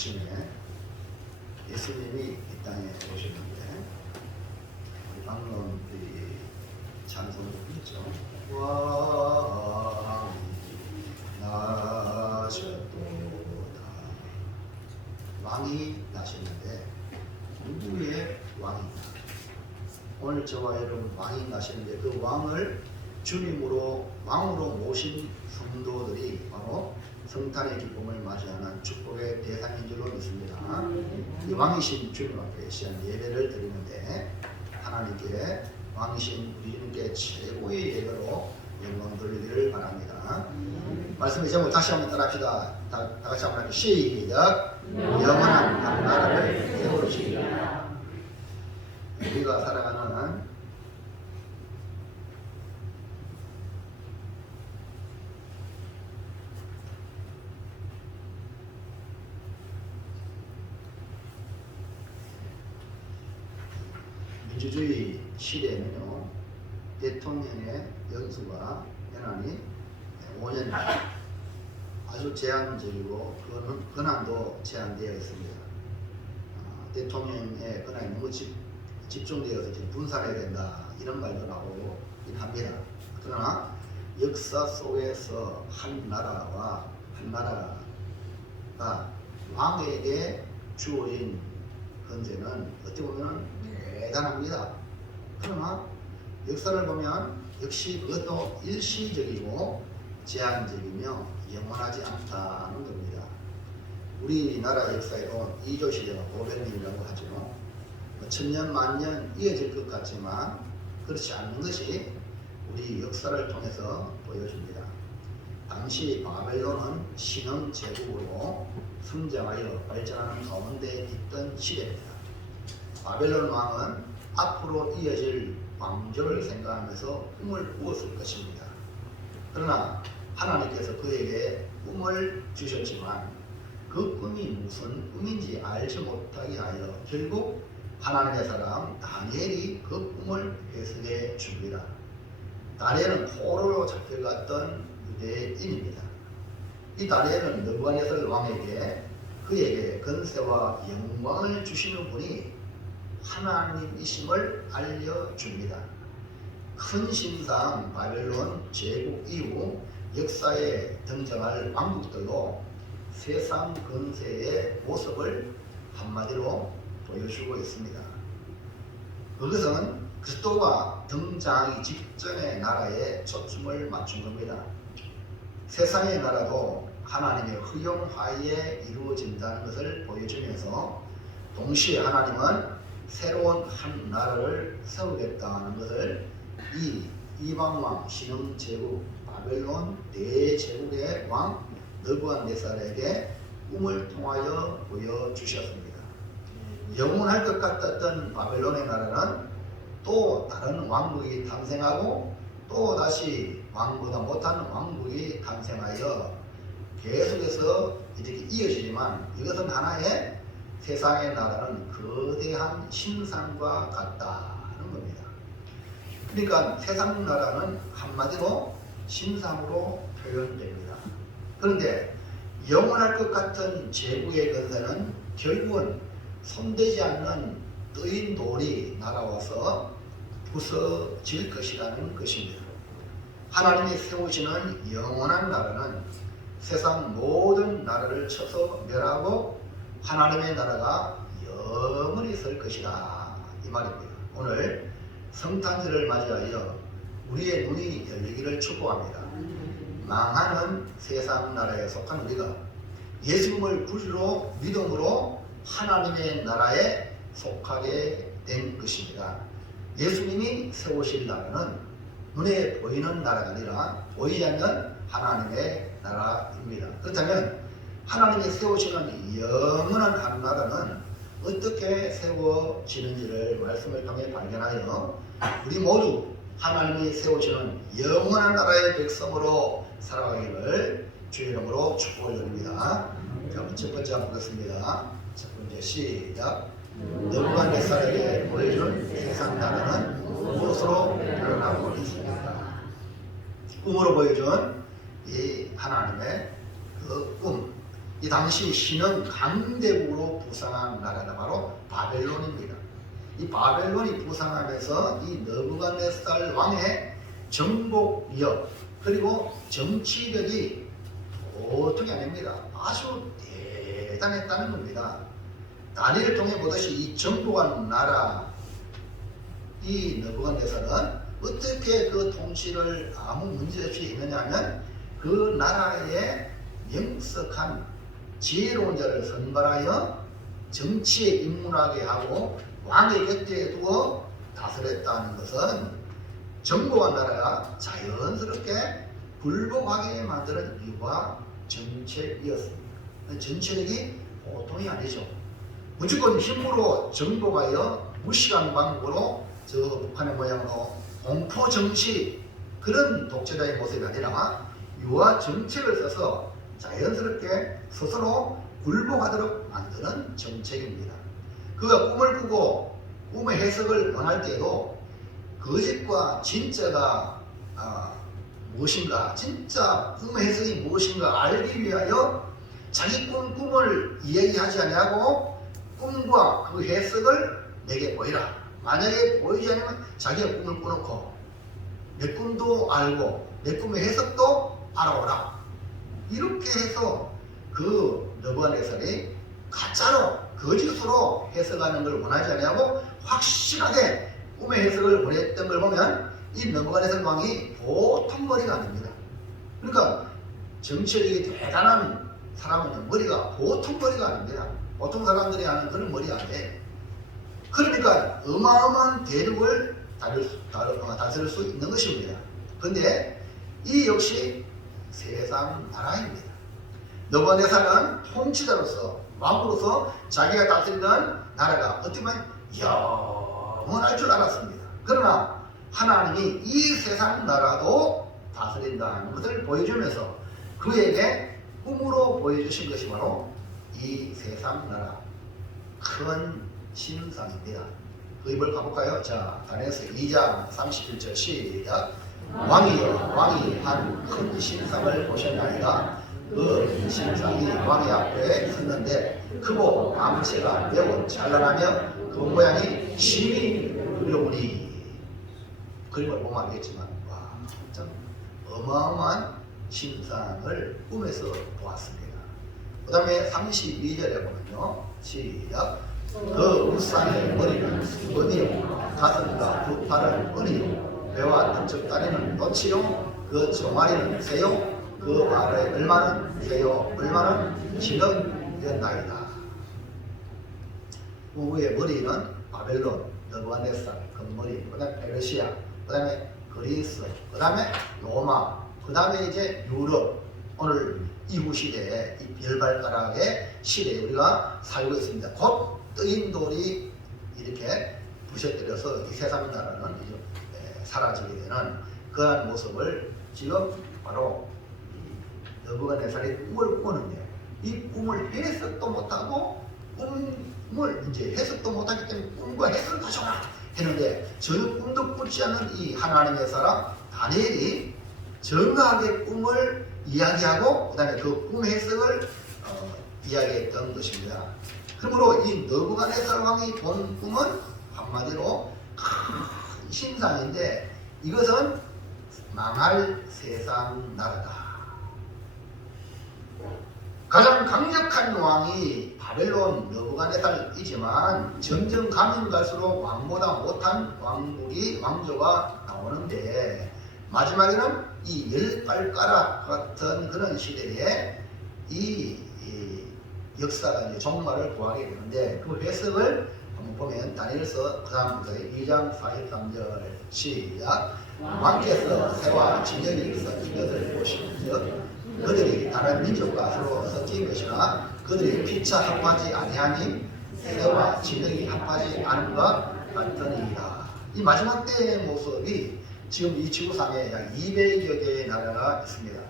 아침에 예수님이 이 땅에 오셨는데 방금 우리 찬송을 했죠. 왕이 나셨도다. 왕이 나셨는데 누구의 왕이냐? 오늘 저와 여러분 왕이 나셨는데 그 왕을 주님으로 왕으로 모신 성도들이 바로 성탄의 기쁨을 맞이하는 축복의 대상인 줄로 믿습니다. 이 왕이신 주님 앞에 시한 예배를 드리는데 하나님께 왕이신 우리 주님께 최고의 예배로 영광 돌리기를 바랍니다. 말씀의 제목 다시 한번 따라합시다. 다 같이 한번 할게요. 시작. 영원한 나라를 세우시리라. 우리가 살아가는 민주주의 시대에는요, 대통령의 연수가 연한이 5년 아주 제한적이고 권한도 제한되어 있습니다. 대통령의 권한이 너무 집중되어서 지금 분산해야 된다 이런 말도 나오긴 합니다. 그러나 역사 속에서 한 나라가 왕에게 주어진 헌재는 어떻게 보면 대단합니다. 그러나 역사를 보면 역시 그것도 일시적이고 제한적이며 영원하지 않다는 겁니다. 우리나라 역사에도 이조시대가 500년이라고 하죠. 천년 만년 이어질 것 같지만 그렇지 않는 것이 우리 역사를 통해서 보여줍니다. 당시 바벨론은 신흥 제국으로 성장하여 발전하는 가운데 있던 시대입니다. 바벨론 왕은 앞으로 이어질 왕조를 생각하면서 꿈을 꾸었을 것입니다. 그러나 하나님께서 그에게 꿈을 주셨지만 그 꿈이 무슨 꿈인지 알지 못하게 하여 결국 하나님의 사람 다니엘이 그 꿈을 해석해 줍니다. 다니엘은 포로로 잡혀갔던 유대인입니다. 이 다니엘은 느부갓네살 왕에게 그에게 건세와 영광을 주시는 분이 하나님이심을 알려줍니다. 큰 신상 바벨론 제국 이후 역사에 등장할 왕국들도 세상 건세의 모습을 한마디로 보여주고 있습니다. 그것은 그리스도가 등장하기 직전의 나라에 초점을 맞춘 겁니다. 세상의 나라도 하나님의 허용하에 이루어진다는 것을 보여주면서 동시에 하나님은 새로운 한 나라를 세우겠다는 것을 이 이방왕 신흥제국 바벨론 대제국의 왕 느부갓네살에게 꿈을 통하여 보여주셨습니다. 영원할 것 같았던 바벨론의 나라는 또 다른 왕국이 탄생하고 또 다시 왕보다 못한 왕국이 탄생하여 계속해서 이렇게 이어지지만 이것은 하나의 세상의 나라는 거대한 신상과 같다는 겁니다. 그러니까 세상 나라는 한마디로 신상으로 표현됩니다. 그런데 영원할 것 같은 제국의 건세는 결국은 손대지 않는 뜨인 돌이 날아와서 부서질 것이라는 것입니다. 하나님이 세우시는 영원한 나라는 세상 모든 나라를 쳐서 멸하고 하나님의 나라가 영원히 설 것이다 이 말입니다. 오늘 성탄절을 맞이하여 우리의 눈이 열리기를 축복합니다. 망하는 세상 나라에 속한 우리가 예수님을 구주로 믿음으로 하나님의 나라에 속하게 된 것입니다. 예수님이 세우실 나라는 눈에 보이는 나라가 아니라 보이지 않는 하나님의 나라입니다. 그렇다면 하나님이 세우시는 영원한 한 나라는 어떻게 세워지는지를 말씀을 통해 발견하여 우리 모두 하나님이 세우시는 영원한 나라의 백성으로 살아가기를 주의 이름으로 축복을 드립니다. 자, 첫 번째 한번 보겠습니다. 첫 번째 시작. 느부갓네살에게 보여준 세상 나라는 무엇으로 드러나고 있습니까? 꿈으로 보여준 이 하나님의 그 꿈. 이 당시 신흥 강대국으로 부상한 나라가 바로 바벨론입니다. 이 바벨론이 부상하면서 이 느부갓네살 왕의 정복력 그리고 정치력이 보통이 아닙니다. 아주 대단했다는 겁니다. 다니엘을 통해 보듯이 이 정복한 나라 이 느부갓네살은 어떻게 그 통치를 아무 문제 없이 했느냐 하면 그 나라의 명석한 지혜로운 자를 선발하여 정치에 입문하게 하고 왕의 곁에 두어 다스렸다는 것은 정복한 나라가 자연스럽게 굴복하게 만드는 이유가 정책이었습니다. 정책이 보통이 아니죠. 무조건 힘으로 정복하여 무시한 방법으로 저 북한의 모양으로 공포 정치 그런 독재자의 모습이 아니라 유화 정책을 써서 자연스럽게 스스로 굴복하도록 만드는 정책입니다. 그가 꿈을 꾸고 꿈의 해석을 원할 때에도 거짓과 진짜가 무엇인가, 진짜 꿈의 해석이 무엇인가 알기 위하여 자기 꿈을 이야기하지 아니하고 꿈과 그 해석을 내게 보이라. 만약에 보이지 않으면 자기가 꿈을 꾸놓고 내 꿈도 알고 내 꿈의 해석도 알아오라. 이렇게 해서 그 느부갓네살이 가짜로 거짓으로 해석하는 걸 원하지 아니하고 확실하게 꿈의 해석을 원했던 걸 보면 이 느부갓네살 왕이 보통 머리가 아닙니다. 그러니까 정치력이 대단한 사람은 머리가 보통 머리가 아닙니다. 보통 사람들이 하는 그런 머리 아니에요. 그러니까 어마어마한 대륙을 다스릴 수 있는 것입니다. 그런데 이 역시 세상 나라입니다. 느부갓네살은 통치자로서 왕으로서 자기가 다스리는 나라가 어떻게 보면 영원할 줄 알았습니다. 그러나 하나님이 이 세상 나라도 다스린다는 것을 보여주면서 그에게 꿈으로 보여주신 것이 바로 이 세상 나라 큰 신상입니다. 그 입을 가볼까요? 자, 다니엘서 2장 31절 시작. 왕이 한 큰 신상을 보셨나이다. 그 신상이 왕의 앞에 섰는데 크고 암체가 매우 찬란하며 그 모양이 심히 두려우니. 그림을 보면 알겠지만 와, 참 어마어마한 신상을 꿈에서 보았습니다. 그 다음에 32절에 보면요. 시작. 그 우상의 머리는 수건이요 가슴과 두 팔은 은이요 배와 턱쪽 다리는 노치요 그 종아리는 새요 그 발의 얼마는 새요 얼마는 진흙이었나이다. 우의 머리는 바벨론, 느부갓네살 그 머리, 그 다음에 페르시아, 그 다음에 그리스, 그 다음에 로마, 그 다음에 이제 유럽. 오늘 이후 시대에 이 별발가락의 시대에 우리가 살고 있습니다. 곧 뜨인 돌이 이렇게 부셔뜨려서 이 세상 나라는 이제 사라지게 되는 그러한 모습을 지금 바로 느부갓네살이 꿈을 꾸는데 이 꿈을 해석도 못하고 꿈을 이제 해석도 못하기 때문에 꿈과 해석을 가져라 했는데 전혀 꿈도 꾸지 않는 이 하나님의 사람 다니엘이 정확하게 꿈을 이야기하고 그 다음에 그 꿈 해석을 이야기했던 것입니다. 그러므로 이 느부갓네살 왕이 본 꿈은 한마디로 큰 신상인데 이것은 망할 세상 나라다. 가장 강력한 왕이 바벨론 느부갓네살이지만 점점 가면 갈수록 왕보다 못한 왕조가 나오는데 마지막에는 이 열발가락 같은 그런 시대에 이 역사가 이제 종말을 구하게 되는데 그 해석을 한번 보면 다니엘서 그 다음부터 2장 43절 시작. 왕께서 새와 진영이 섞인 것을 보시면서 그들이 다른 민족과 서로 섞인 것이나 그들이 피차 합하지 아니하니 새와 진영이 합하지 않은 것 같으니이다. 이 마지막 때의 모습이 지금 이 지구상에 약 200여 개의 나라가 있습니다.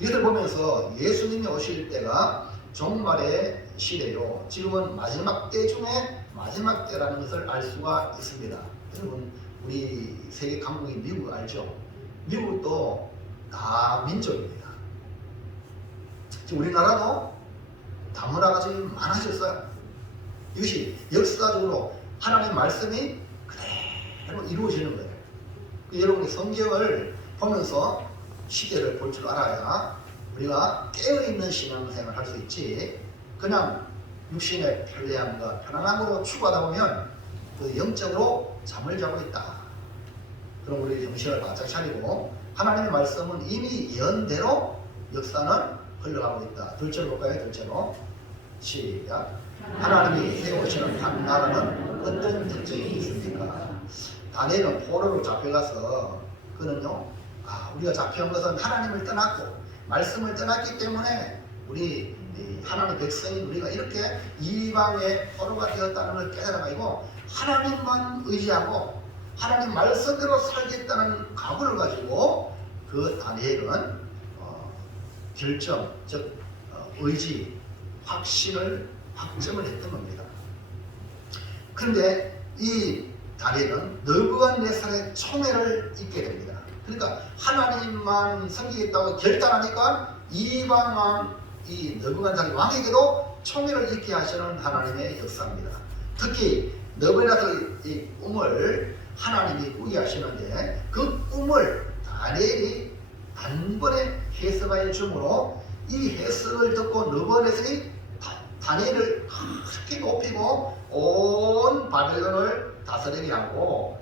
이것을 보면서 예수님이 오실 때가 종말의 시대요. 지금은 마지막 때 중에 마지막 때라는 것을 알 수가 있습니다. 여러분, 우리 세계 강국인 미국 알죠? 미국도 다 민족입니다. 지금 우리나라도 다문화가 지금 많아졌어요. 이것이 역사적으로 하나님의 말씀이 그대로 이루어지는 거예요. 여러분이 성경을 보면서 시대를 볼 줄 알아야 우리가 깨어있는 신앙생활을 할 수 있지, 그냥 육신의 편리함과 편안함으로 추구하다 보면 그 영적으로 잠을 자고 있다. 그럼 우리 정신을 바짝 차리고 하나님의 말씀은 이미 예언대로 역사는 흘러가고 있다. 둘째로 볼까요? 둘째로 시작. 하나님이 세우시는 한 나라는 어떤 특징이 있습니까? 다니엘은 포로로 잡혀가서 그는요, 우리가 잡혀온 것은 하나님을 떠났고 말씀을 떠났기 때문에 우리 하나님의 백성인 우리가 이렇게 이방의 포로가 되었다는 걸 깨달아가지고 하나님만 의지하고 하나님 말씀대로 살겠다는 각오를 가지고 그 다니엘은 결정, 즉 의지, 확점을 했던 겁니다. 그런데 이 다니엘은 느부갓네살의 총애를 잊게 됩니다. 그러니까 하나님만 섬기겠다고 결단하니까 이방 왕, 이 느부갓네살 왕에게도 총애를 잊게 하시는 하나님의 역사입니다. 특히 느부갓네살 이 꿈을 하나님이 꾸게 하시는데 그 꿈을 다니엘이 단번에 해석하여 주므로 이 해석을 듣고 느부갓네살이 다니엘을 크게 높이고 온 바벨론을 다스리게 하고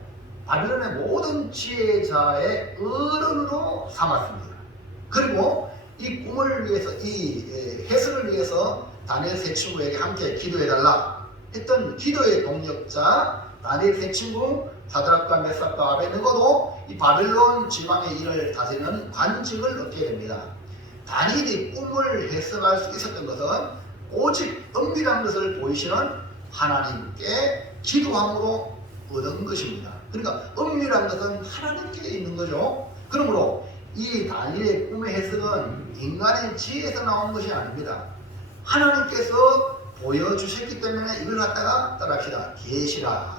바벨론의 모든 지혜자의 어른으로 삼았습니다. 그리고 이 꿈을 위해서, 이 해석을 위해서 다니엘 세 친구에게 함께 기도해달라 했던 기도의 동력자 다니엘 세 친구 사드락과 메삭과 아벳느고도 이 바벨론 지방의 일을 다스리는 관직을 얻게 됩니다. 다니엘이 꿈을 해석할 수 있었던 것은 오직 은밀한 것을 보이시는 하나님께 기도함으로 얻은 것입니다. 그러니까 은밀한 것은 하나님께 있는 거죠. 그러므로 이 다니엘의 꿈의 해석은 인간의 지혜에서 나온 것이 아닙니다. 하나님께서 보여주셨기 때문에 이걸 갖다가 따라합시다. 계시라.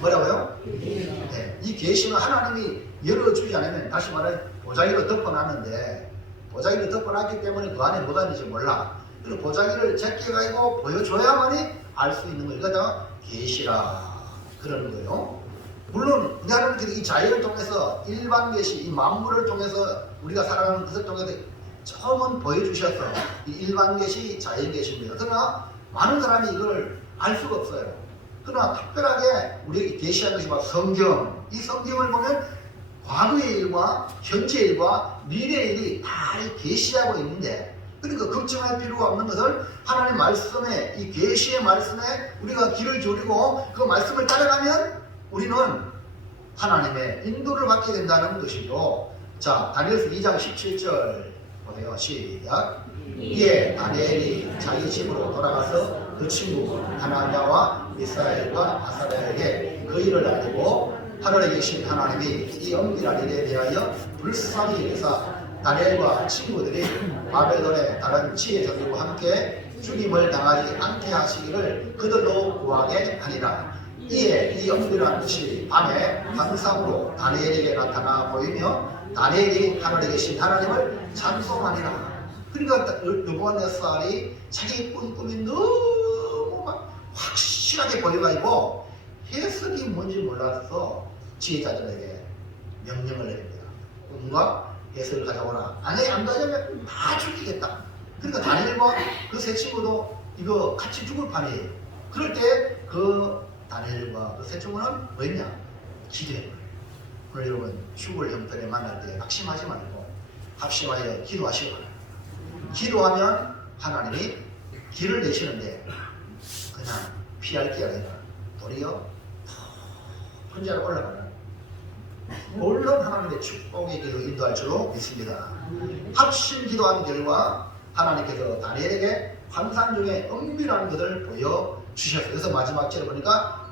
뭐라고요? 네, 이 계시는 하나님이 열어주지 않으면, 다시 말해 보자기로 덮어놨는데 보자기로 덮어놨기 때문에 그 안에 뭐가 있는지 몰라. 그리고 보자기를 제껴가지고 보여줘야만이 알 수 있는 걸 이거다 계시라 그러는 거예요. 물론 우리 하나님께서 이 자연을 통해서 일반 계시, 이 만물을 통해서 우리가 살아가는 것을 통해서 처음은 보여주셨어. 이 일반 계시, 자연 계시입니다. 그러나 많은 사람이 이걸 알 수가 없어요. 그러나 특별하게 우리에게 계시한 것이 바로 성경. 이 성경을 보면 과거의 일과 현재 일과 미래의 일이 다 계시하고 있는데, 그러니까 걱정할 필요가 없는 것을 하나님 말씀에, 이 계시의 말씀에 우리가 귀를 기울이고 그 말씀을 따라가면 우리는 하나님의 인도를 받게 된다는 것이죠. 자, 다니엘서 2장 17절 보세요. 시작. 이에 다니엘이 자기 집으로 돌아가서 그 친구 하나냐와 미사엘과 아사랴에게 그 일을 알리고 하늘에 계신 하나님이 이 엄밀한 일에 대하여 불쌍히 여기사 다니엘과 친구들이 바벨론의 다른 지혜자들과 함께 죽임을 당하지 않게 하시기를 그들로 구하게 하니라. 이에 이 엄밀한 빛이 밤에 환상으로 다니엘에게 나타나 보이며 다니엘이 하늘에 계신 하나님을 찬송하니라. 그러니까 느부갓네살이 자기 꿈이 너무 막 확실하게 보여가지고 해석이 뭔지 몰라서 지혜자들에게 명령을 내립니다. 꿈과 해석을 가져오라. 아니 안 가져오면 다 죽이겠다. 그러니까 다니엘과 그 세 친구도 이거 같이 죽을 판이에요. 그럴 때 그 다니엘과 그 세 친구는 뭐였냐? 기도해요. 오늘 여러분 죽을 형편에 만날 때 낙심하지 말고 합심하여 기도하시기 바랍니다. 기도하면 하나님이 길을 내시는데 그냥 피할 게 아니라 도리어 혼자로 올라가는, 물론 하나님의 축복의 길로 인도할 줄로 믿습니다. 합심 기도한 결과 하나님께서 다니엘에게 환상 중에 은밀한 것을 보여주셨어요. 그래서 마지막 절에 보니까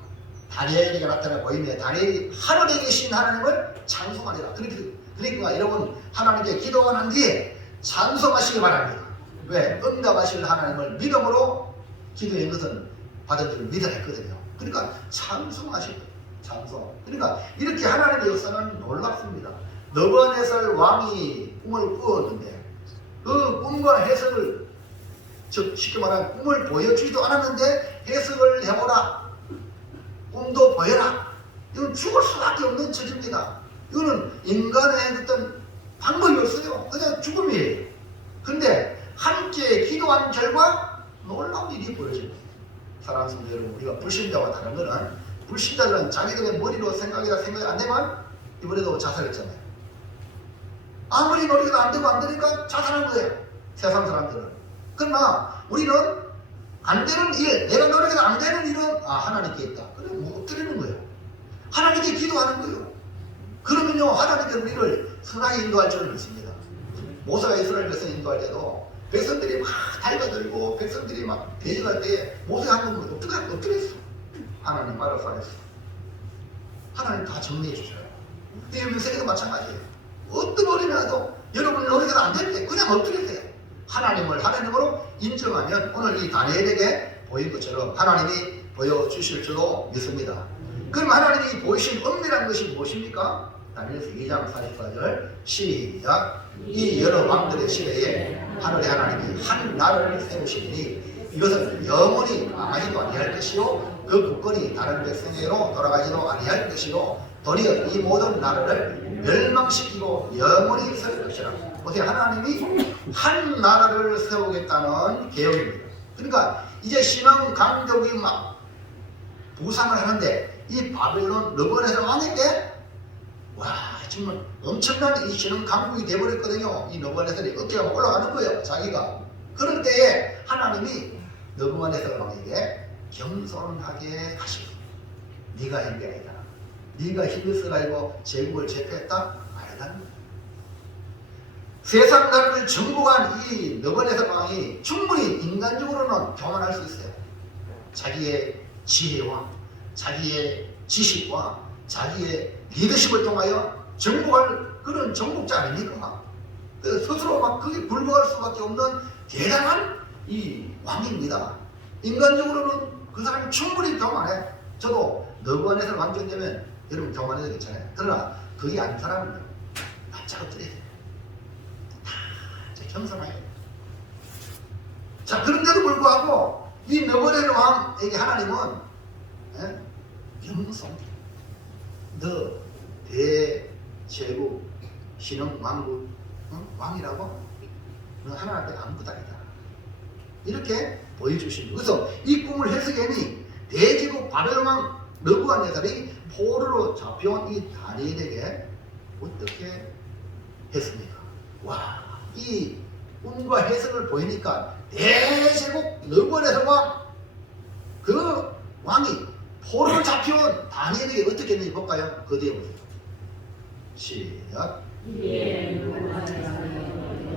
다니엘에게 나타나 보이며 다니엘이 하늘에 계신 하나님을 찬송하리라. 그러니까 여러분 하나님께 기도가 난 뒤에 찬송하시기 바랍니다. 왜? 응답하실 하나님을 믿음으로 기도한 것은 받은 줄 믿어냈거든요. 그러니까 찬송하시고 찬송. 그러니까 이렇게 하나님의 역사는 놀랍습니다. 느부갓네살 왕이 꿈을 꾸었는데 그 꿈과 해석을 즉 쉽게 말하면 꿈을 보여주지도 않았는데 해석을 해보라. 꿈도 보여라. 이건 죽을 수밖에 없는 처지입니다. 이거는 인간의 어떤 방법이 없어요. 그냥 죽음이에요. 그런데 함께 기도한 결과 놀라운 일이 벌어집니다. 사랑하는 성도 여러분, 우리가 불신자와 다른 거는 불신자들은 자기들의 머리로 생각이 안 되면 이번에도 자살했잖아요. 아무리 노력해도 안 되고 안 되니까 자살한 거예요. 세상 사람들은. 그러나 우리는 안 되는 일, 내가 노력해도 안 되는 일은 하나님께 있다. 그래 뭐 엎드리는 거예요. 하나님께 기도하는 거예요. 그러면요 하나님께 우리를 선하게 인도할 줄을 믿습니다. 모세가 이스라엘 백성 인도할 때도 백성들이 막 달려들고 백성들이 막 대적할 때에 모세가 한 번 엎드렸어. 하나님 알아서 하겠어. 하나님 다 정리해 주셔요. 이 세계도 마찬가지예요. 어떤 어린아이도 여러분 노력해도 안 될 때 그냥 엎드리세요. 하나님을 하나님으로 인정하면 오늘 이 다니엘에게 보인 것처럼 하나님이 보여주실 줄로 믿습니다. 그럼 하나님이 보이신 은밀한 것이 무엇입니까? 다니엘서 2장 44절 시작. 이 여러 왕들의 시대에 하늘의 하나님이 한 나라를 세우시니 이것은 영원히 망하지도 아니할 것이요 그 국권이 다른 백성에게로 돌아가지도 아니할 것이요 도리어 이 모든 나라를 멸망시키고 영원히 세울 것이라. 어떻게 하나님이 한 나라를 세우겠다는 계획입니다. 그러니까 이제 신앙 강국이 막 부상을 하는데 이 바벨론 르번에서 왕에게 와 정말 엄청난 이 신앙 강국이 되어버렸거든요. 이 르번에서는 어깨가 올라가는 거예요. 자기가. 그럴 때에 하나님이 르번에서 왕에게 겸손하게 하시고 네가 한 게 아니다. 네가 힘을 써가지고 제국을 제패했다? 말하는 거야. 세상 나라를 정복한 이 르번에서 왕이 충분히 인간적으로는 교만할 수 있어요. 자기의 지혜와 자기의 지식과 자기의 리더십을 통하여 정복할 그런 정복자 아닙니까? 스스로 막 그게 불복할 수밖에 없는 대단한 이 왕입니다. 인간적으로는 그 사람이 충분히 교만해. 저도 르번에서 왕정 되면 여러분 교만해도 괜찮아요. 그러나 그게 아닌 사람은 바짝 엎드려야 돼요. 다 겸손하게. 자, 그런데도 불구하고 이 르번의 왕에게 하나님은 겸손. 너 대제국 신흥 왕국 왕이라고? 너 하나님 앞에 아무것도 아니다. 이렇게 보여주십니다. 그래서 이 꿈을 해석하니 대제국 바벨론 왕 느부갓네살이 포로로 잡혀온 이 다니엘에게 어떻게 했습니까? 와, 이 꿈과 해석을 보이니까 대제국 느부갓네살 왕, 그 왕이 포로로 잡혀온 다니엘에게 어떻게 했는지 볼까요? 그 뒤에 보세요. 시작.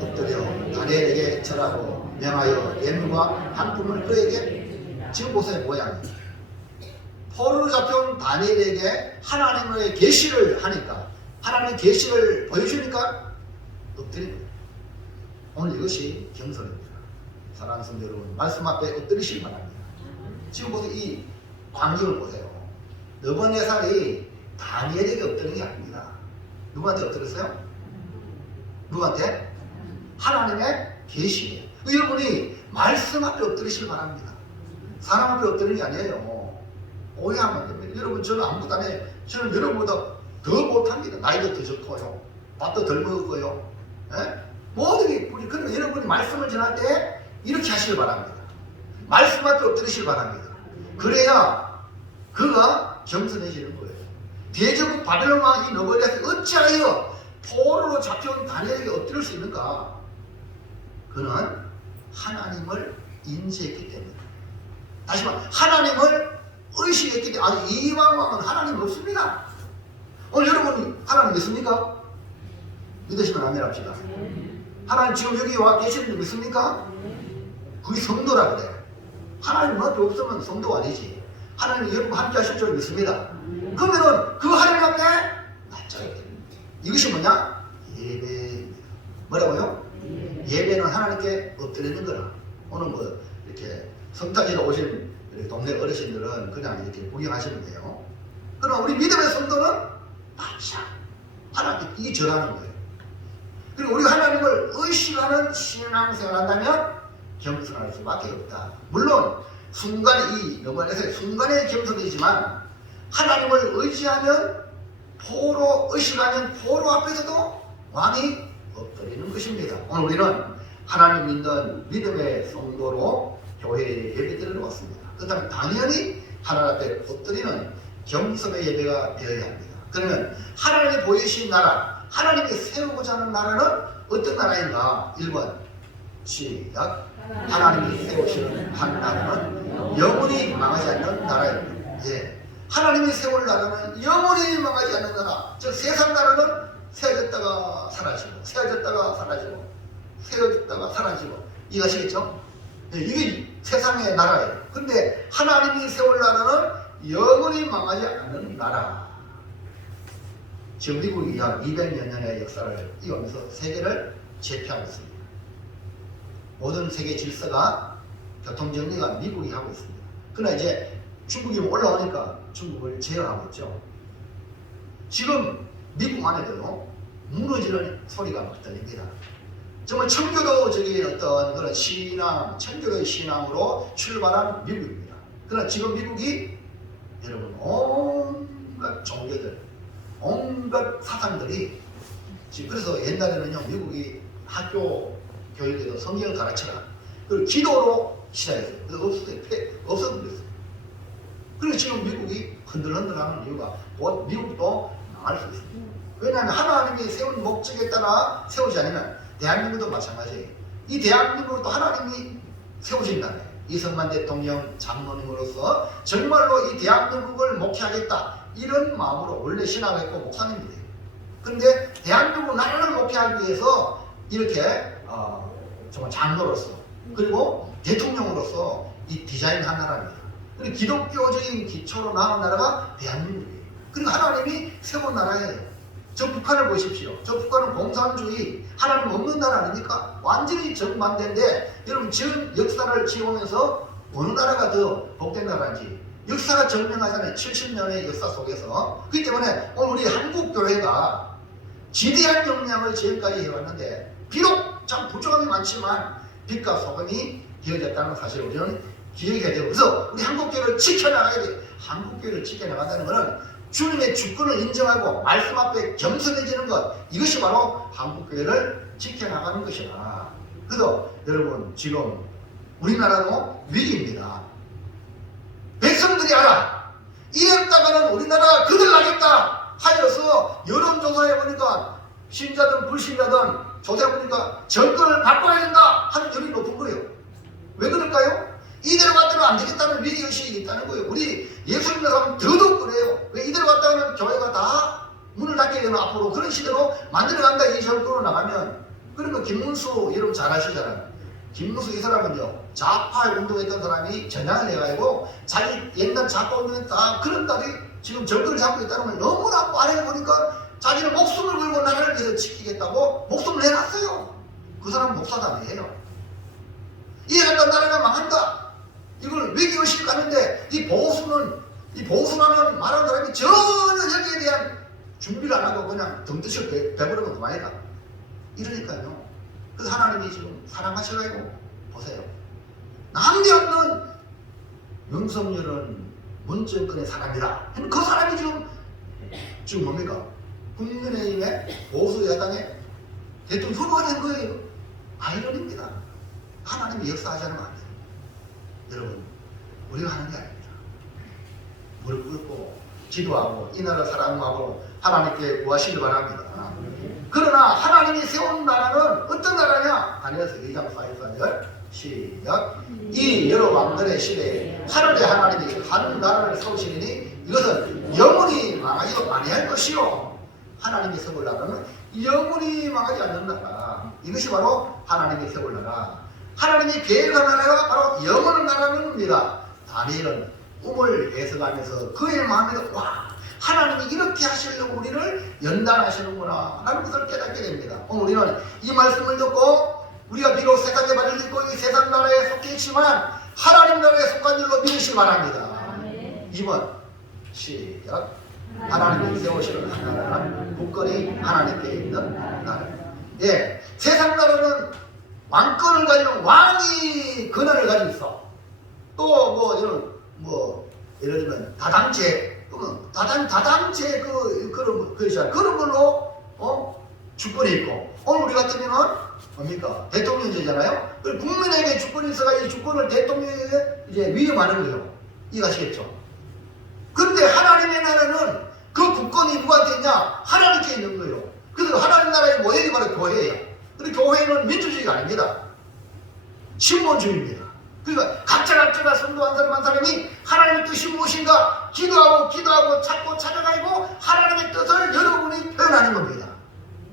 엎드려 다니엘에게 절하고 명하여 예물과 한품을 그에게. 지금 보세요 모양이. 포로로 잡혀온 다니엘에게 하나님의 계시를 하니까, 하나님의 계시를 보여주니까 엎드립니다. 오늘 이것이 경선입니다. 사랑하는 성도 여러분, 말씀 앞에 엎드리시기 바랍니다. 지금 보세요. 이 광경을 보세요. 느부갓네살이 다니엘에게 엎드리는 게 아닙니다. 누구한테 엎드렸어요? 누구한테? 하나님의 계시예요. 여러분이 말씀 앞에 엎드리시기 바랍니다. 사람 앞에 엎드리는 게 아니에요. 오해하면 안 됩니다. 여러분, 저는 아무것도 안 해요. 저는 여러분보다 더 못합니다. 나이도 더 적고요. 밥도 덜 먹었고요. 모든 게, 그러면 여러분이 말씀을 전할 때 이렇게 하시길 바랍니다. 말씀 앞에 엎드리시길 바랍니다. 그래야 그가 겸손해지는 거예요. 대제국 바벨론 왕이 느부갓네살이 어찌하여 포로로 잡혀온 다니엘에게 엎드릴 수 있는가? 그는 하나님을 인지했기 때문에. 다시 말해, 하나님을 의식했기 때문에. 아니, 이방 왕은 하나님 없습니다. 오늘 여러분 하나님 믿습니까? 믿으시면 아멘 합시다. 하나님 지금 여기 와 계시는 줄 믿습니까? 그게 성도라 그래. 하나님 앞에 없으면 성도가 아니지. 하나님 여러분 함께 하실 줄 믿습니다. 그러면은 그 하나님 앞에 낮춰야 됩니다. 이것이 뭐냐? 예배입니다. 뭐라고요? 예배는 하나님께 엎드리는 거라. 오늘 뭐 이렇게 성탄절에 오신 동네 어르신들은 그냥 이렇게 구경하시면 돼요. 그러나 우리 믿음의 성도는 바짝 하나님께 이 절하는 거예요. 그리고 우리가 하나님을 의식하는 신앙생활을 한다면 겸손할 수밖에 없다. 물론 순간에 이 명언에서 순간에 겸손이지만 하나님을 의지하면 포로 의식하면 포로 앞에서도 왕이 엎드리는 것입니다. 오늘 우리는 하나님 믿는 믿음의 성도로 교회에 예배드리러 왔습니다. 그렇다면 당연히 하나님 앞에 엎드리는 겸손의 예배가 되어야 합니다. 그러면 하나님이 보이신 나라, 하나님이 세우고자 하는 나라는 어떤 나라인가? 1번 시작. 하나님이 세우시는 한 나라는 영원히 망하지 않는 나라입니다. 예. 하나님이 세울 나라는 영원히 망하지 않는 나라. 즉 세상 나라는 세워졌다가 사라지고 세워졌다가 사라지고 세워졌다가 사라지고 이해하시겠죠? 예, 이게 세상의 나라예요. 근데 하나님이 세울 나라는 영원히 망하지 않는 나라. 지금 미국이 약 200여 년의 역사를 이어오면서 세계를 제패하고 있습니다. 모든 세계 질서가 교통정리가 미국이 하고 있습니다. 그러나 이제 중국이 올라오니까 중국을 제어하고 있죠. 지금 미국 안에도 무너지는 소리가 막 들립니다. 정말 청교도적인 어떤 그런 신앙, 청교도의 신앙으로 출발한 미국입니다. 그러나 지금 미국이 여러분 온갖 종교들, 온갖 사상들이 지금 그래서 옛날에는요 미국이 학교 교육에도 성경을 가르쳐라. 그리고 기도로 시작했어요. 그래서 없어졌어요. 그래서 지금 미국이 흔들흔들하는 이유가 곧 미국도 망할 수 있습니다. 왜냐하면 하나님이 세운 목적에 따라 세우지 않으면 대한민국도 마찬가지예요. 이 대한민국도 하나님이 세우신 나라예요. 이승만 대통령 장로님으로서 정말로 이 대한민국을 목회하겠다 이런 마음으로 원래 신학을 했고 목사님이에요. 그런데 대한민국 나라를 목회하기 위해서 이렇게 정말 장로로서 그리고 대통령으로서 이 디자인한 나라입니다. 그리고 기독교적인 기초로 나온 나라가 대한민국이에요. 그리고 하나님이 세운 나라예요. 저 북한을 보십시오. 저 북한은 공산주의 하나님 없는 나라 아닙니까? 완전히 정반대인데 여러분 지금 역사를 지어오면서 어느 나라가 더 복된 나라인지 역사가 증명하잖아요. 70년의 역사 속에서. 그렇기 때문에 오늘 우리 한국교회가 지대한 역량을 지금까지 해왔는데 비록 참 부족함이 많지만 빛과 소금이 되어졌다는 사실을 우리는 기억해야 되고 그래서 우리 한국교회를 지켜나가야 돼요. 한국교회를 지켜나간다는 것은 주님의 주권을 인정하고 말씀 앞에 겸손해지는 것 이것이 바로 한국교회를 지켜나가는 것이다. 그래서 여러분 지금 우리나라도 위기입니다. 백성들이 알아. 이랬다가는 우리나라가 거들나겠다 하여서 여론조사해 보니까 신자든 불신자든 조사해보니까 정권을 바꿔야 된다 하는 여론이 높은 거예요. 왜 그럴까요? 이대로 갔다가 안 되겠다는 위기의식이 있다는 거예요. 우리 예수 믿는 사람은 더더욱 그래요. 왜 이대로 갔다가는 교회가 다 문을 닫게 되는 앞으로 그런 시대로 만들어간다 이 정권으로 나가면 그러면 김문수 여러분 잘 아시잖아요. 김문수 이 사람은요 좌파 운동했던 사람이 전향을 해가지고 자기 옛날 좌파 운동했던 다 그런 딸이 지금 정권을 잡고 있다는 걸 너무나 빠르게 보니까 자기는 목숨을 걸고 나라를 위해서 지키겠다고 목숨을 내놨어요. 그 사람은 목사도 아니에요. 이래갔다 나라가 망한다. 이걸 위기의식을 가는데 이 보수라는 말하는 사람이 전혀 여기에 대한 준비를 안 하고 그냥 덩드셔 배부르면 그만이다. 이러니까요. 그래서 하나님이 지금 사랑하셔가지고 보세요. 남대없는 윤석열은 문정권의 사람이다. 그 사람이 지금 뭡니까? 국민의힘의 보수 여당의 대통령 후보가 된 거예요. 아이러니입니다. 하나님이 역사하지 않으면 안 돼요. 여러분, 우리가 하는 게 아닙니다. 무릎 꿇고 기도하고 이 나라 사랑하고 하나님께 구하시길 바랍니다. 그러나 하나님이 세운 나라는 어떤 나라냐? 다니엘서 2장 4절 시작. 이 여러 왕들의 시대에 하늘의 하나님이 한 나라를 세우시니 이것은 영원히 망하지 아니할 것이요. 하나님이 세울 나라는 영원히 망하지 않는 나라. 이것이 바로 하나님이 세울 나라. 하나님이 계획한 나라가 바로 영원한 나라는 겁니다. 다니엘은 꿈을 해석하면서 그의 마음에도 와 하나님이 이렇게 하시려고 우리를 연단하시는구나 라는 것을 깨닫게 됩니다. 오늘 우리는 이 말씀을 듣고 우리가 비록 세상의 발을 딛고 이 세상 나라에 속해 있지만 하나님 나라에 속한 줄로 믿으시기 바랍니다. 2번 시작. 하나님이 세우시는 한 나라는 굳건히 하나님께 있는 나라입니다. 예, 세상 나라는 왕권을 가지고 왕이 권한을 가지고 있어. 또 뭐 이런 뭐 예를 들면 다당제, 그러면 다당제 그런 걸로 주권이 있고, 오늘 우리 같으면은 뭡니까? 대통령제잖아요. 국민에게 주권이 있어가 이 주권을 대통령에게 이제 위임하는 거예요. 이해가시겠죠? 그런데 하나님의 나라는 그 국권이 누구한테 있냐? 하나님께 있는 거예요. 그래서 하나님 나라의 모형이 바로 교회예요. 근데 교회는 민주주의가 아닙니다. 신본주의입니다. 그러니까 각자가 선도한 사람 한 사람이 하나님의 뜻이 무엇인가 기도하고 찾고 찾아가고 하나님의 뜻을 여러분이 표현하는 겁니다.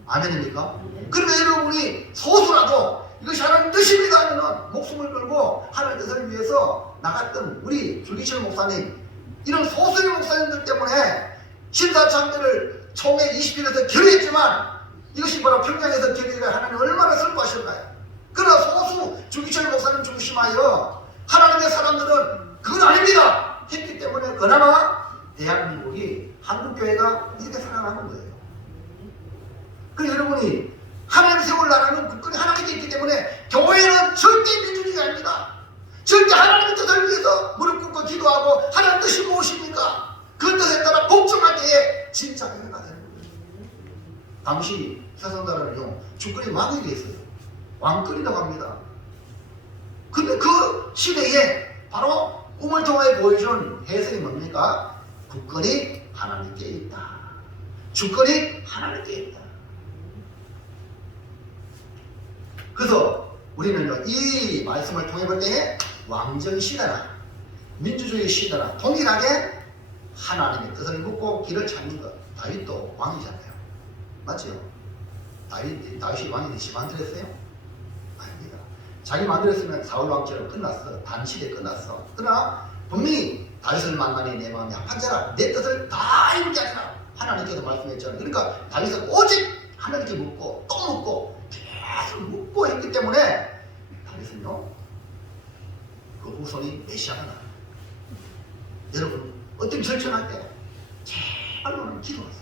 아멘입니까? 그러면 여러분이 소수라도 이것이 하나님 뜻입니다 하면 목숨을 걸고 하나님 뜻을 위해서 나갔던 우리 주기철 목사님, 이런 소수의 목사님들 때문에 신사참배를 총회 20일에서 결의했지만 이것이 바로 평양에서 결의를 하나님 얼마나 슬퍼하실까요? 그러나 소수 주기철 목사님 중심하여 하나님의 사람들은 그건 아닙니다 했기 때문에 그나마 대한민국이 한국교회가 이렇게 살아나는 거예요. 그래서 여러분이 하나님 세울 나라는 국권이 하나님께 있기 때문에 교회는 절대 민주주의가 아닙니다. 절대 하나님의 뜻을 위해서 무릎 꿇고 기도하고 하나님 뜻이 무엇입니까? 그 뜻에 따라 복종할 때에 진짜 교회가 되는 거예요. 당시 세상나라는요 주권이 왕에게 있어요. 왕권이라고 합니다. 근데 그 시대에 바로 꿈을 통해 보여준 해석이 뭡니까? 국권이 하나님께 있다. 주권이 하나님께 있다. 그래서 우리는요 이 말씀을 통해 볼 때에 왕정 시대나 민주주의 시대나 동일하게 하나님의 뜻을 묻고 길을 찾는 것. 다윗도 왕이잖아요. 맞죠? 다윗이 왕이 되시 만들었어요? 아닙니다. 자기 만들었으면 사울 왕처럼 끝났어. 단시대 끝났어. 그러나 분명히 다윗을 만나니 내 마음이 아픈 자라 내 뜻을 다 이루자니라 하나님께서 말씀했잖아요. 그러니까 다윗은 오직 하나님께 묻고 또 묻고 계속 묻고 했기 때문에 다윗은요 그 후손이 메시아가 나요. 여러분 어떤 결정할 때 제발로는 기도하세요.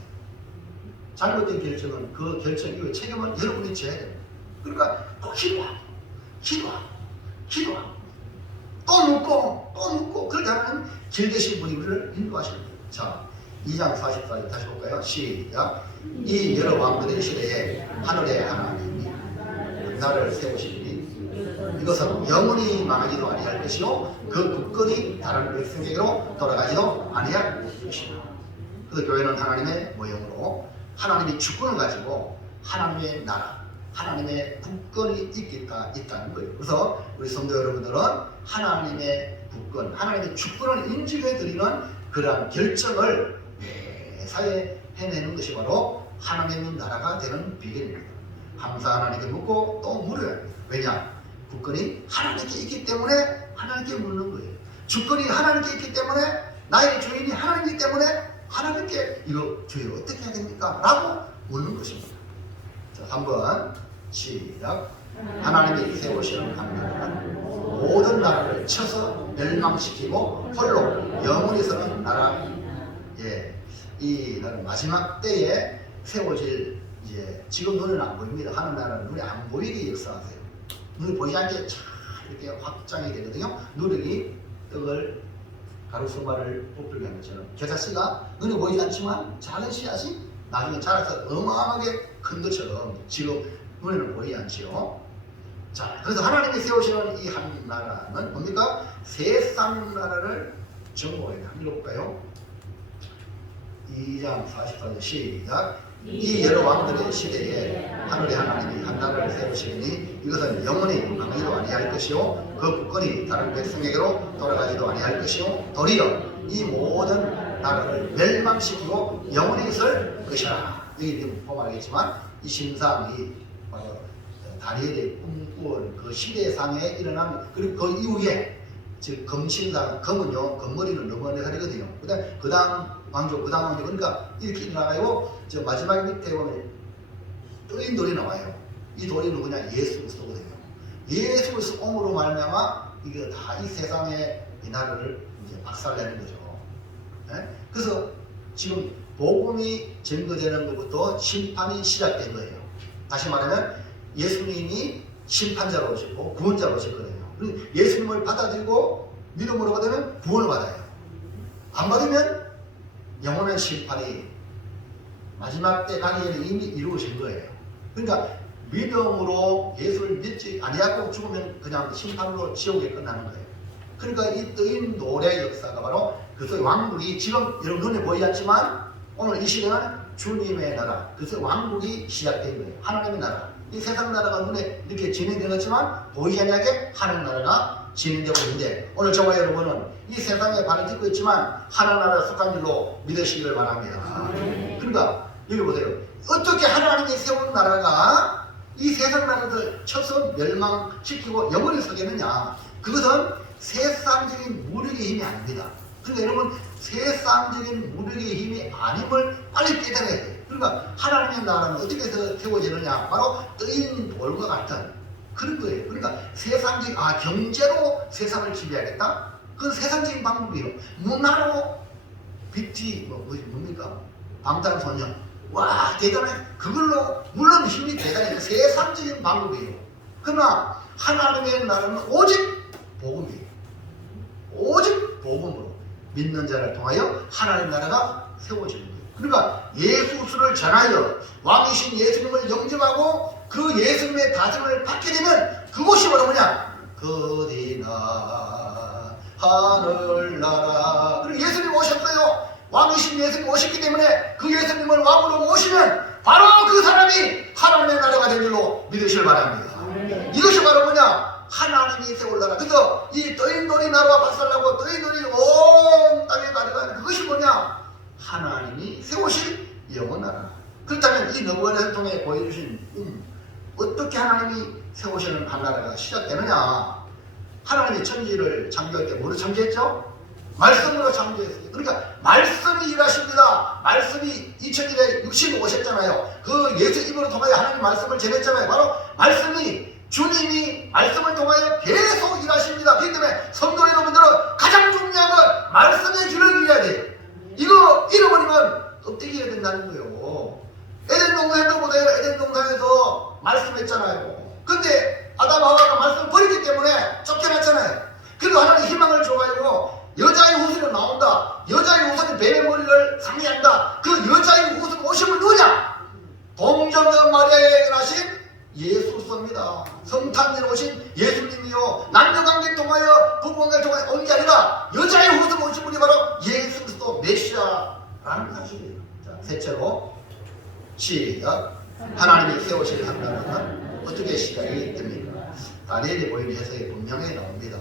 잘못된 결정은 그 결정 이후에 책임을 여러분이 져야 됩니다. 그러니까 또 기도하고 또 묻고 그렇게 하면 길 되신 분이 우리를 인도하시는 거예요. 자 2장 44절 다시 볼까요? 시작. 이 여러 왕들의 시대에 하늘의 하나님이 나를 세우시니 이것은 영원히 망하지도 아니할 것이요 그 국권이 다른 백성에게로 돌아가지도 아니할 것이다. 그래서 교회는 하나님의 모형으로 하나님이 주권을 가지고 하나님의 나라, 하나님의 국권이 있다는 거예요. 그래서 우리 성도 여러분들은 하나님의 국권, 하나님의 주권을 인정해드리는 그러한 결정을 매사에 해내는 것이 바로 하나님의 나라가 되는 비결입니다. 항상 하나님께 묻고 또 물어야 합니다. 왜냐? 국권이 하나님께 있기 때문에 하나님께 묻는 거예요. 주권이 하나님께 있기 때문에 나의 주인이 하나님이기 때문에 하나님께 이거 주여 어떻게 해야 됩니까? 라고 묻는 것입니다. 자, 한번 시작. 하나님이 세우시는 강력한 모든 나라를 쳐서 멸망시키고 홀로 영원히 서는 나라. 이 나라 마지막 때에 세워질 지금 눈에는 안 보입니다. 하는 나라는 눈에 안 보이게 역사하세요. 눈이 보이지 않게 잘 이렇게 확장이 되거든요. 누룩이 떡을 가루수말을 부풀게 한 것처럼 겨자씨가 눈에 보이지 않지만 작은 씨앗이 나중에 자라서 어마어마하게 큰 것처럼 지금 눈에는 보이지 않지요. 자, 그래서 하나님이 세우시는 이 한 나라는 뭡니까? 세상 나라를 정복해야 합니다. 읽어볼까요? 2장 44절 시작. 이 여러 왕들의 시대에 하늘의 하나님이 한 나라를 세우시니 이것은 영원히 망하지도 아니할 것이요 그 국권이 다른 백성에게로 돌아가지도 아니할 것이요 도리어 이 모든 나라를 멸망시키고 영원히 있을 것이라. 여기 보면 알겠지만 이 신상이 바로 다니엘의 꿈꾸은 그 시대상에 일어난 그리고 그 이후에 즉 금신상, 금은요 금머리는 너무 내살이거든요. 그다음 그다음 왕조 그러니까 이렇게 일어나가지고 저 마지막 밑에 보면 뚫린 돌이 나와요. 이 돌이 누구냐? 예수 그리스도거든요. 예수 그리스도 옴으로 말미암아 이게 다 이 세상의 이 나라를 이제 박살내는 거죠. 네? 그래서 지금 복음이 증거되는 것부터 심판이 시작된 거예요. 다시 말하면 예수님이 심판자로 오시고 구원자로 오셨거든요. 예수님을 받아들이고 믿음으로 받으면 구원을 받아요. 안 받으면 영원한 심판이 마지막 때 가기에는 이미 이루어진 거예요. 그러니까 믿음으로 예수를 믿지 아니하고 죽으면 그냥 심판으로 지옥에 끝나는 거예요. 그러니까 이 뜨인 노래의 역사가 바로 그래서 왕국이 지금 여러분 눈에 보이지 않지만 오늘 이 시대는 주님의 나라, 그래서 왕국이 시작된 거예요. 하나님의 나라. 이 세상 나라가 눈에 이렇게 진행되었지만 보이지 않게 하나님 나라가 진행되고 있는데 오늘 저와 여러분은 이 세상에 발을 딛고 있지만 하나님 나라에 속한 줄로 믿으시기를 바랍니다. 그러니까 여기 보세요. 어떻게 하나님이 세운 나라가 이 세상 나라를 쳐서 멸망시키고 영원히 서겠느냐. 그것은 세상적인 무력의 힘이 아닙니다. 그러니까 여러분 세상적인 무력의 힘이 아님을 빨리 깨달아야 돼요. 그러니까 하나님의 나라는 어떻게 해서 세워지느냐. 바로 뜨인 돌과 같은 그런 거예요. 그러니까 세상적인 경제로 세상을 지배하겠다. 그건 세상적인 방법이에요. 문화로 빚이 뭡니까? 방탄소년. 와 대단해. 그걸로 물론 힘이 대단해요. 세상적인 방법이에요. 그러나 하나님의 나라는 오직 복음이에요. 오직 복음으로 믿는 자를 통하여 하나님 나라가 세워지는 거예요. 그러니까 예수를 전하여 왕이신 예수님을 영접하고 그 예수님의 다짐을 받게 되면 그곳이 바로 뭐냐? 거디나 하늘나라. 그리고 예수님 오셨어요. 왕이신 예수님 오셨기 때문에 그 예수님을 왕으로 모시면 바로 그 사람이 하나님의 나라가 된 줄로 믿으시길 바랍니다. 이것이 바로 뭐냐? 하나님이 세울 나라. 그래서 이 떠인 돌이 나라와 박살나고 떠인 돌이 온 땅에 가려가는 그것이 뭐냐? 하나님이 세우신 영원한 나라. 그렇다면 이 너구원을 통해 보여주신 어떻게 하나님이 세우시는 한 나라가 시작되느냐? 하나님이 천지를 창조할 때 뭐로 창조했죠? 말씀으로 창조했어요. 그러니까 말씀이 일하십니다. 말씀이 2000년에 육신으로 오셨잖아요. 그 예수 입으로 통하여 하나님 말씀을 전했잖아요. 바로 말씀이 주님이 말씀을 통하여 계속 일하십니다. 그렇기 때문에 성도 여러분들은 가장 중요한 건 말씀의 길을 잃어야 돼요. 이거 잃어버리면 껍데기가 된다는 거예요. 에덴 동산도 보세요. 에덴 동산에서 말씀했잖아요. 근데 아담 하와가 말씀을 버렸기 때문에 쫓겨났잖아요. 그래도 하나님 희망을 줘가지고 여자의 후손은 나온다. 여자의 후손이 뱀의 머리를 상기한다. 그 여자의 후손 오심은 누구냐? 동정녀 마리아에게 나신 예수입니다. 성탄절 오신 예수님이요. 남녀관계를 통하여 부부관계를 통하여 온 게 아니라 여자의 후손 오신 분이 바로 예수 그리스도 메시아라는 사실이에요. 자, 셋째로 시작. 하나님이 세우신 한나라는 어떻게 시작이 됩니까? 다니엘이 보이는 해석이 분명히 나옵니다.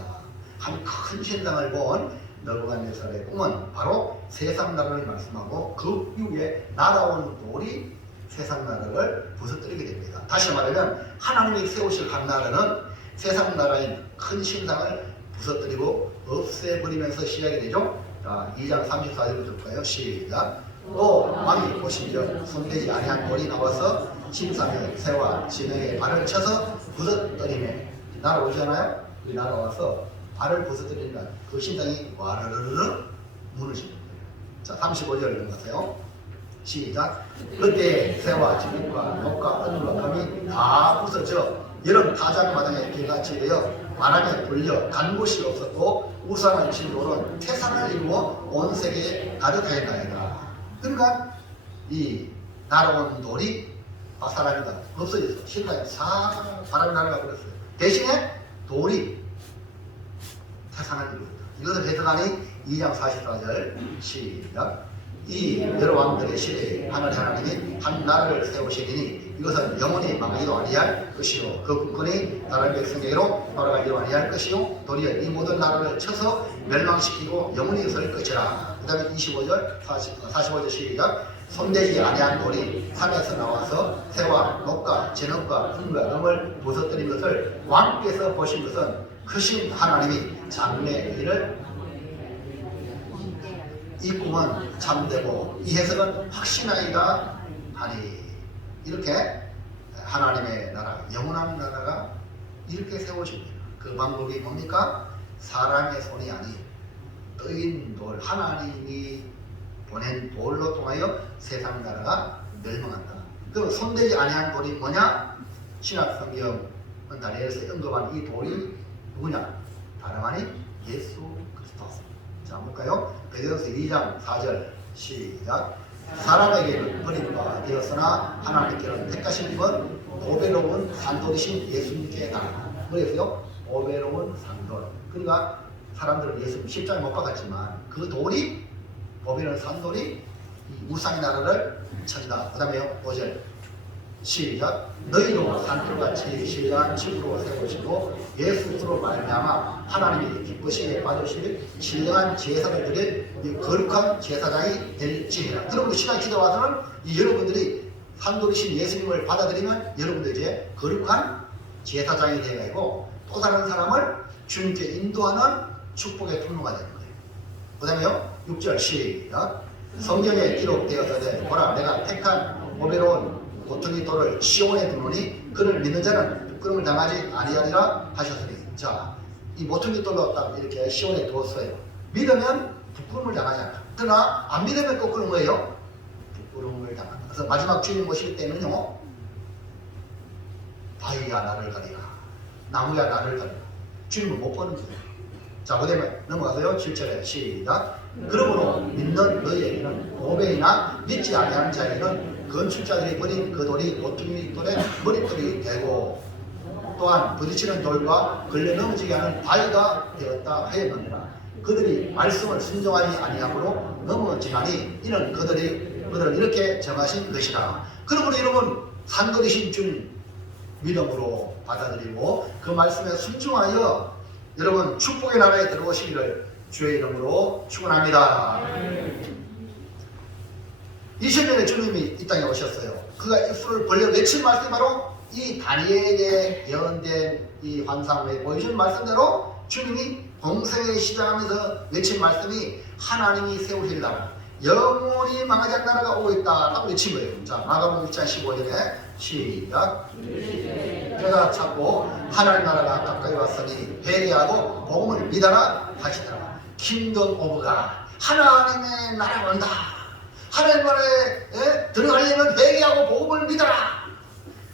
한 큰 신당을 본 너부갓네살의 꿈은 바로 세상 나라를 말씀하고 그 이후에 날아온 돌이 세상 나라를 부서뜨리게 됩니다. 다시 말하면 하나님이 세우실 한 나라는 세상 나라인 큰 신상을 부서뜨리고 없애버리면서 시작이 되죠. 자, 2장 34절부터 볼까요? 시작. 또 왕이 보시며 손대지 아니한 돌이 나와서 신상의 새와 진흙에 발을 쳐서 부서뜨리며 날아오잖아요. 그 날아와서 발을 부서뜨린다. 그 신상이 와르르르 무너지는 거예요. 자, 35절 넘어가세요. 시작. 그때 새와 진흙과 녹과 은과 금이 다 부서져 여름 타작마당에 개같이 되어 바람에 불려 간 곳이 없었고 우상을 친 돌은 태산을 이루어 온 세계에 가득하였나이다. 그러니까 이 날아온 돌이 박살나니까 없어졌어. 신랑이 싹 바람이 날아가 버렸어요. 대신에 돌이 태산을 이루었다. 이것을 해석하니 2장 44절 시작. 이 여러 왕들의 시대에 하늘의 하나님이 한 나라를 세우시리니 이것은 영원히 망하지도 아니할 것이요 그 군권이 나라의 백성에게로 돌아가지도 아니할 것이요 도리어 이 모든 나라를 쳐서 멸망시키고 영원히 설 것이라. 그 다음에 25절 45절 시작. 손대지 아니한 돌이 산에서 나와서 새와 녹과 진흙과 금과 금을 부서뜨린 것을 왕께서 보신 것은 크신 하나님이 장래일을 이 꿈은 참되고 이 해석은 확신하이다 하니. 이렇게 하나님의 나라, 영원한 나라가 이렇게 세워집니다. 그 방법이 뭡니까? 사람의 손이 아닌 뜨인 돌, 하나님이 보낸 돌로 통하여 세상 나라가 멸망한다. 그럼 손대지 아니한 돌이 뭐냐? 신약성경 다니엘에서 언급한 이 돌이 누구냐? 다름 아닌 예수 그리스도. 자, 볼까요? 베드로서 2장 4절 시작. 사람에게는 버림바 되었으나 하나님께는 택하신 분 보배로운 산돌이신 예수님께다. 그래서요, 보배로운 산돌. 그러니까 사람들은 예수님 십자가에 못 박았지만 그 돌이, 보배로운 산돌이 우상의 나라를 천다. 그 다음에 5절 시작. 너희도 산돌같이 신령한 집으로 세우시고 예수로 말미암아 하나님이 기쁘시게 받으실 신령한 제사를 드릴 이 거룩한 제사장이 될지니라. 여러분 시간 기도와서는 이 여러분들이 산돌이신 예수님을 받아들이면 여러분들 이제 거룩한 제사장이 되고 또 다른 사람을 주님께 인도하는 축복의 통로가 되는 거예요. 그 다음에요 6절 시작. 성경에 기록되어서되 보라 내가 택한 보배로운 모퉁이 돌을 시온에 두노니 그를 믿는 자는 부끄러움을 당하지 아니하리라 하셨으니. 자, 이 모퉁이 돌로 딱 이렇게 시온에 두었어요. 믿으면 부끄러움을 당하지 않아. 그러나 안 믿으면 거꾸로 뭐예요? 부끄러움을 당한다. 그래서 마지막 주님 모실 때는요, 바위야 나를 가리라, 나무야 나를 가리라. 주님을 못 보는 거예요. 자, 그 다음에 넘어가서요 7절에 시작. 그러므로 믿는 너희에게는 보배이나 믿지 아니하는 자에게는 건축자들이 버린 그 돌이 모퉁이 돌의 머릿돌이 되고 또한 부딪히는 돌과 걸려 넘어지게 하는 바위가 되었다 하였느니라. 그들이 말씀을 순종하지 아니하므로 넘어지나니 이는 그들은 이렇게 정하신 것이라. 그러므로 여러분 산돌이신 주님 믿음으로 받아들이고 그 말씀에 순종하여 여러분 축복의 나라에 들어오시기를 주의 이름으로 축원합니다. 20년에 주님이 이 땅에 오셨어요. 그가 입술을 벌려 외친 말씀이 바로 이 다니엘에 예언된 이 환상에 보여준 말씀대로 주님이 공생에 시작하면서 외친 말씀이 하나님이 세우실 나라, 영원히 망하지 않는 나라가 오고 있다 라고 외친 거예요. 자, 마가복음 6장 15절에 시작. 내가 찾고 하나님 나라가 가까이 왔으니 회개하고 복음을 믿어라 하시더라. 킹덤 오브 갓, 하나님의 나라가 온다. 하나님 나라에 들어가려면 회개하고 복음을 믿어라.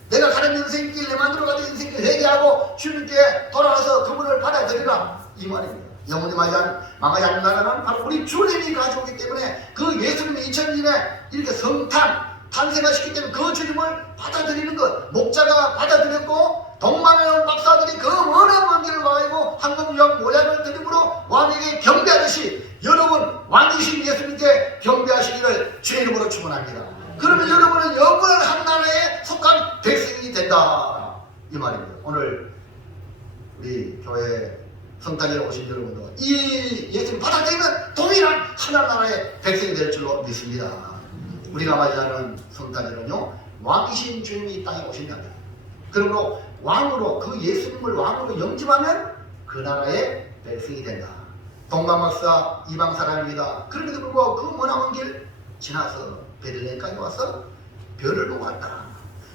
내가 가는 인생길, 내 만들어 가는 인생길 회개하고 주님께 돌아와서 그분을 받아들이라, 이 말입니다. 영원히 망하지 않는 나라는 바로 우리 주님이 가져오기 때문에 그 예수님이 2000년에 이렇게 성탄 탄생하시기 때문에 그 주님을 받아들이는 것, 목자가 받아들였고 동방에 온 박사들이 그 원한 먼 길을 와가지고 황금유황 모양을 드림으로 왕에게 경배하듯이 여러분 왕이신 예수님께 경배하시기를 주의 이름으로 축원합니다. 그러면 여러분은 영원한 나라에 속한 백성이 된다, 이 말입니다. 오늘 우리 교회 성탄절에 오신 여러분도 이 예수님 받아들이면 동일한 하나나라의 백성이 될 줄로 믿습니다. 우리가 맞이하는 성탄절은요, 왕이신 주님이 이 땅에 오신다. 그러므로 왕으로, 그 예수님을 왕으로 영접하면 그 나라의 백성이 된다. 동방박사 이방 사람입니다. 그럼에도 불구하고 그 머나먼 길 지나서 베들레헴까지 와서 별을 보고 왔다.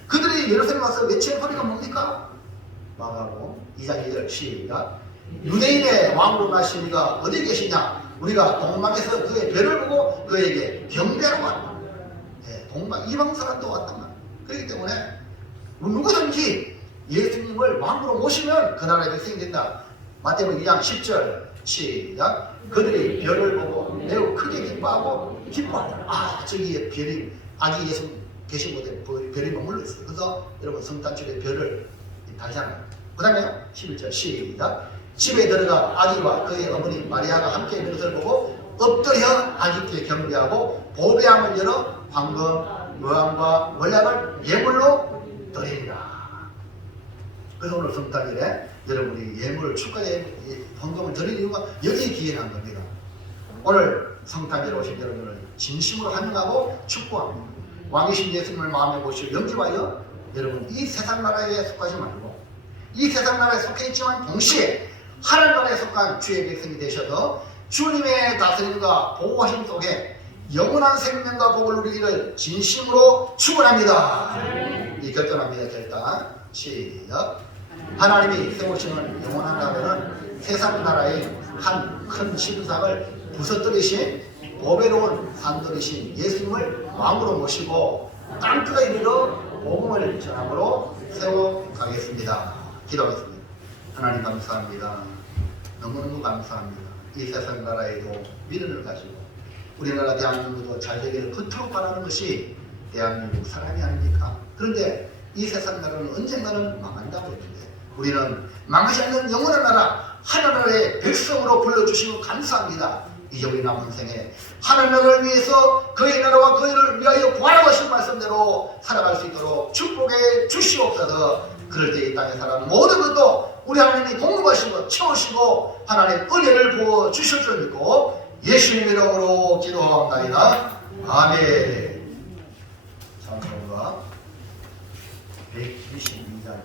그들이 예루살렘 와서 외치는 소리가 뭡니까? 마가복음 2장 2절 시작. 유대인의 왕으로 나신 이가 어디 계시냐? 우리가 동방에서 그의 별을 보고 그에게 경배하러 왔다. 동방 이방 사람도 왔단 말이에요. 그렇기 때문에 누구든지 예수님을 왕으로 모시면 그 나라의 백성이 된다. 마태복음 2장 10절 시작. 그들이 별을 보고 매우 크게 기뻐한다. 아, 저기에 별이, 아기 예수 계신 곳에 별이 머물러 있어요. 그래서 여러분 성탄절에 별을 달잖아요. 그 다음에 11절 시작. 집에 들어가 아기와 그의 어머니 마리아가 함께 있는 것을 보고 엎드려 아기께 경배하고 보배함을 열어 황금, 무함과 월약을 예물로 드립니다. 그래서 오늘 성탄절에 여러분이 예물을, 축하의 헌금을 드리는 이유가 여기에 기인한 겁니다. 오늘 성탄절에 오신 여러분을 진심으로 환영하고 축복합니다. 왕이신 예수님을 마음에 모시고 영접하여 여러분 이 세상 나라에 속하지 말고 이 세상 나라에 속해 있지만 동시에 하나님 나라에 속한 주의 백성이 되셔서 주님의 다스림과 보호하심 속에 영원한 생명과 복을 누리기를 진심으로 축원합니다. 이 결단합니다. 결단 시작. 하나님이 세우시는 영원한 나라는 세상 나라의 한 큰 신상을 부서뜨리신 보배로운 산돌이신 예수님을 왕으로 모시고 땅끝에 이르러 복음을 전함으로 세워가겠습니다. 기도하겠습니다. 하나님 감사합니다. 너무너무 감사합니다. 이 세상 나라에도 미련을 가지고 우리나라 대한민국도 잘 되기를 그토록 바라는 것이 대한민국 사람이 아닙니까? 그런데 이 세상 나라는 언젠가는 망한다고 했는데 우리는 망하지 않는 영원한 나라 하나나라의 백성으로 불러주시고 감사합니다. 이제 우리 남은 생에 하나나라를 위해서 그의 나라와 그의를 위하여 구하라고 하신 말씀대로 살아갈 수 있도록 축복해 주시옵소서. 그럴 때 이 땅에 사람 모든 것도 우리 하나님이 공급하시고 채우시고 하나님의 은혜를 부어 주실 줄 믿고 예수님 이름으로 기도합니다. 아멘. 찬송가 122장입니다.